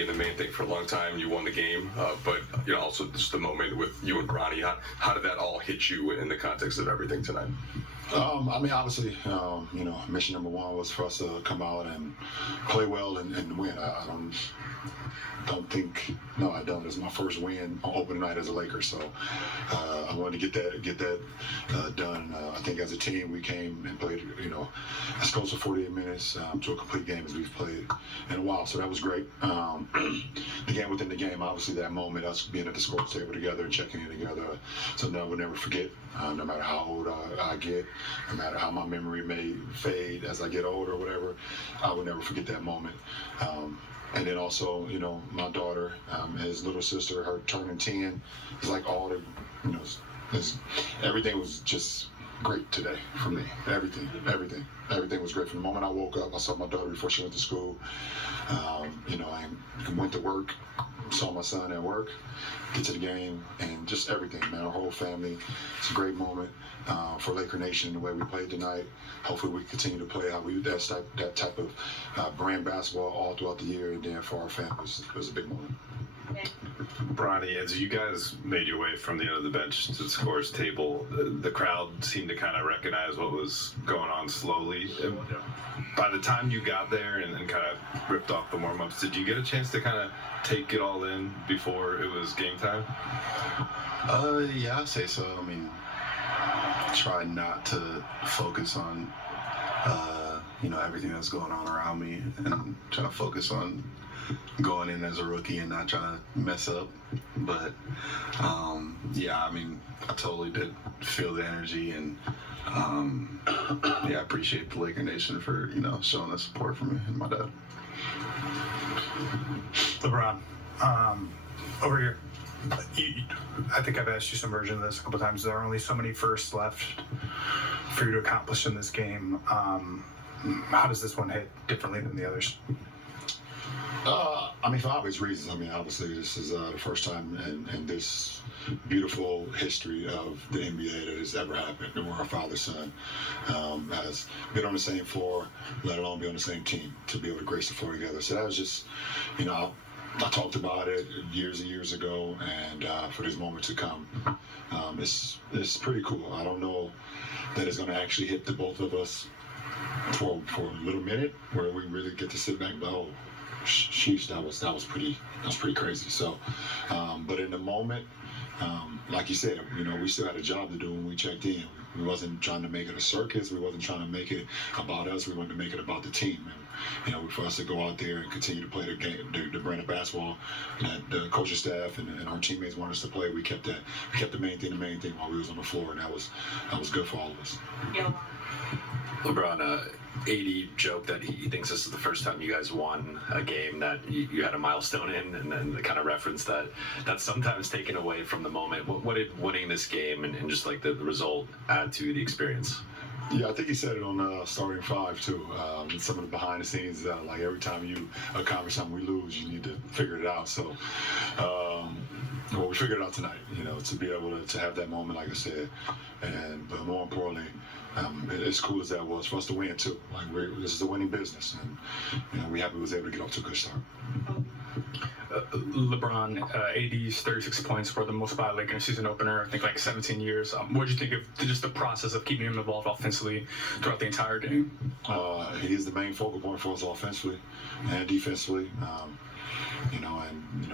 being the main thing for a long time. You won the game, but also just the moment with you and Bronny. How did that all hit you in the context of everything tonight? Obviously, mission number one was for us to come out and play well and win. I don't think, no, I don't. It's my first win on opening night as a Laker, so I wanted to get that done. I think as a team we came and played, as close to 48 minutes to a complete game as we've played in a while, so that was great. The game within the game, obviously that moment, us being at the scores table together and checking in together, something I would never forget, no matter how old I get, no matter how my memory may fade as I get older or whatever, I would never forget that moment. And then also, my daughter, his little sister, her turning 10, it's like all the, everything was just great today for me. Everything was great. From the moment I woke up, I saw my daughter before she went to school. I went to work, saw my son at work, get to the game, and just everything, man. Our whole family. It's a great moment for Laker Nation, the way we played tonight. Hopefully we continue to play how we do that type of brand basketball all throughout the year, and then for our fans, it was a big moment. Bronny, as you guys made your way from the end of the bench to the scores table, the crowd seemed to kind of recognize what was going on slowly. By the time you got there and kind of ripped off the warm-ups, did you get a chance to kind of take it all in before it was game time? Yeah, I'd say so. I mean, try not to focus on, everything that's going on around me, and try to focus on going in as a rookie and not trying to mess up. But I totally did feel the energy, and I appreciate the Laker Nation for showing the support for me and my dad. LeBron, over here, I think I've asked you some version of this a couple times. There are only so many firsts left for you to accomplish in this game. How does this one hit differently than the others? For obvious reasons. Obviously this is the first time in this beautiful history of the NBA that has ever happened, and where our father-son has been on the same floor, let alone be on the same team, to be able to grace the floor together. So that was just, I talked about it years and years ago, and for this moment to come, it's pretty cool. I don't know that it's going to actually hit the both of us for a little minute, where we really get to sit back and go, sheesh, that was pretty crazy. So, but in the moment, like you said, we still had a job to do when we checked in. We wasn't trying to make it a circus. We wasn't trying to make it about us. We wanted to make it about the team. And for us to go out there and continue to play the game, the brand of basketball that the coaching staff and our teammates wanted us to play, we kept the main thing while we was on the floor, and that was good for all of us. LeBron, AD joked that he thinks this is the first time you guys won a game that you had a milestone in, and then kind of referenced that's sometimes taken away from the moment. What did winning this game and just like the result add to the experience? Yeah, I think he said it on Starting Five too. Some of the behind the scenes, like every time you accomplish something we lose, you need to figure it out. So, we figured it out tonight. To be able to have that moment, like I said, but more importantly, as cool as that was for us to win too. This is a winning business, and we happy we was able to get off to a good start. LeBron, AD's 36 points were the most by Laker in a season opener, I think 17 years. What did you think of just the process of keeping him involved offensively throughout the entire game? He is the main focal point for us offensively and defensively.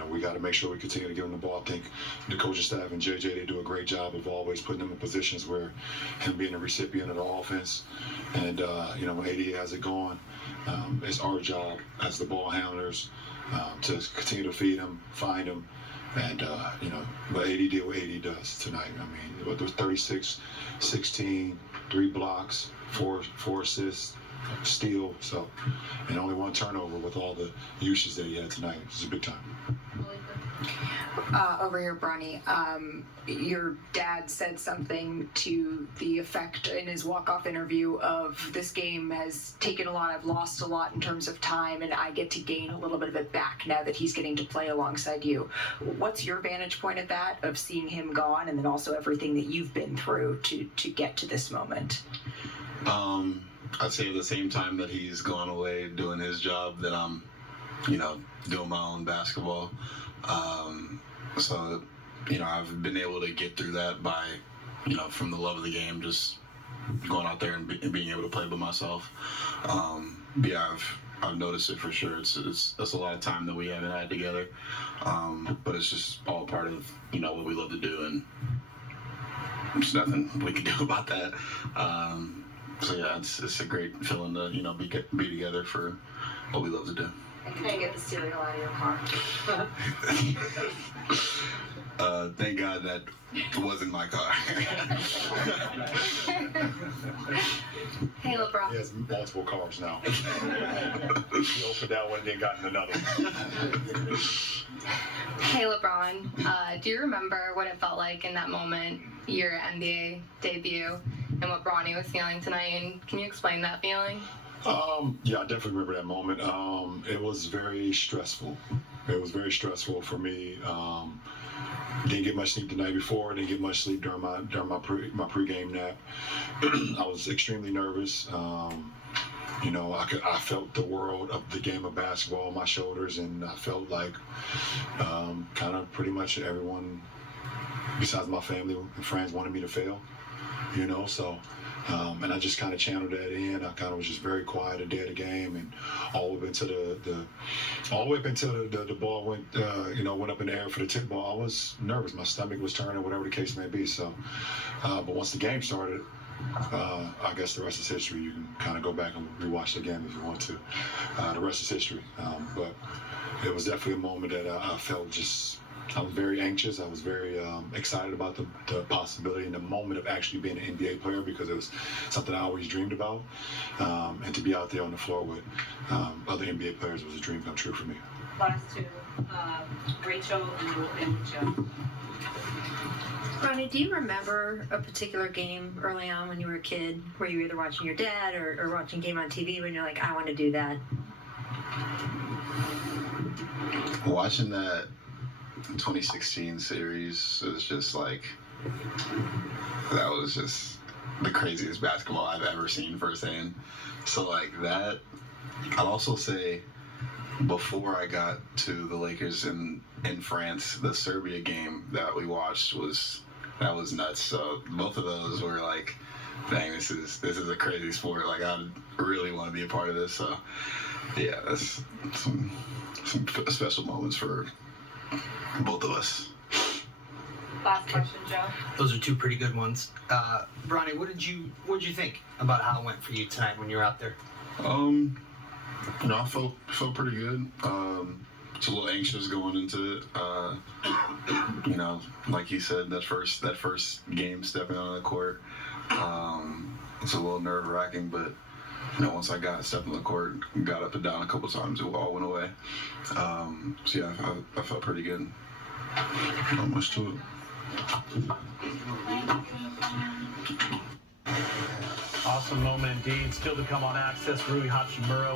We got to make sure we continue to give him the ball. I think the coaching staff and JJ, they do a great job of always putting him in positions where him being a recipient of the offense. And, when AD has it going, it's our job as the ball handlers to continue to feed him, find him. And, but AD did what AD does tonight. It was 36, 16, 3 blocks, 4 assists, steal, and only 1 turnover with all the usage that he had tonight. It was a big time. Over here, Bronny, your dad said something to the effect in his walk-off interview of this game has taken a lot, I've lost a lot in terms of time, and I get to gain a little bit of it back now that he's getting to play alongside you. What's your vantage point of that, of seeing him gone, and then also everything that you've been through to get to this moment? I'd say at the same time that he's gone away doing his job, that I'm doing my own basketball. So, I've been able to get through that by, from the love of the game, just going out there and being able to play by myself. But yeah, I've noticed it for sure. That's a lot of time that we haven't had together. But it's just all part of, what we love to do, and there's nothing we can do about that. So yeah, it's a great feeling to, be together for what we love to do. Can I get the cereal out of your car? Thank God that wasn't my car. Hey, LeBron. He has multiple cars now. He opened that one and then got in another one. Hey LeBron, do you remember what it felt like in that moment, your NBA debut, and what Bronny was feeling tonight? And can you explain that feeling? Yeah, I definitely remember that moment. It was very stressful. It was very stressful for me. Didn't get much sleep the night before. Didn't get much sleep during my pregame nap. I was extremely nervous. I felt the world of the game of basketball on my shoulders, and I felt like kind of pretty much everyone besides my family and friends wanted me to fail. So. And I just kind of channeled that in. I kind of was just very quiet at the end of the game, and all the way up until the ball went, went up in the air for the tip ball. I was nervous. My stomach was turning, whatever the case may be. So, but once the game started, I guess the rest is history. You can kind of go back and rewatch the game if you want to. The rest is history. But it was definitely a moment that I felt just. I was very anxious. I was very excited about the possibility and the moment of actually being an NBA player, because it was something I always dreamed about. And to be out there on the floor with other NBA players was a dream come true for me. Last two, Rachel and Joe. Bronny, do you remember a particular game early on when you were a kid where you were either watching your dad or watching a game on TV when you're like, I want to do that? Watching that 2016 series is just like, that was just the craziest basketball I've ever seen firsthand. So like that, I'd also say before I got to the Lakers in France, the Serbia game that we watched was nuts. So both of those were like, dang, this is a crazy sport. Like I really want to be a part of this. So yeah, that's some special moments for both of us. Last question, Joe. Those are two pretty good ones. Bronny, what did you think about how it went for you tonight when you were out there? I felt pretty good. Just a little anxious going into it. Like you said, that first game stepping on the court, it's a little nerve wracking, but once I stepped on the court, got up and down a couple times, it all went away. So yeah, I felt pretty good. Not much to it. Awesome moment indeed. Still to come on Access, Rui Hachimura.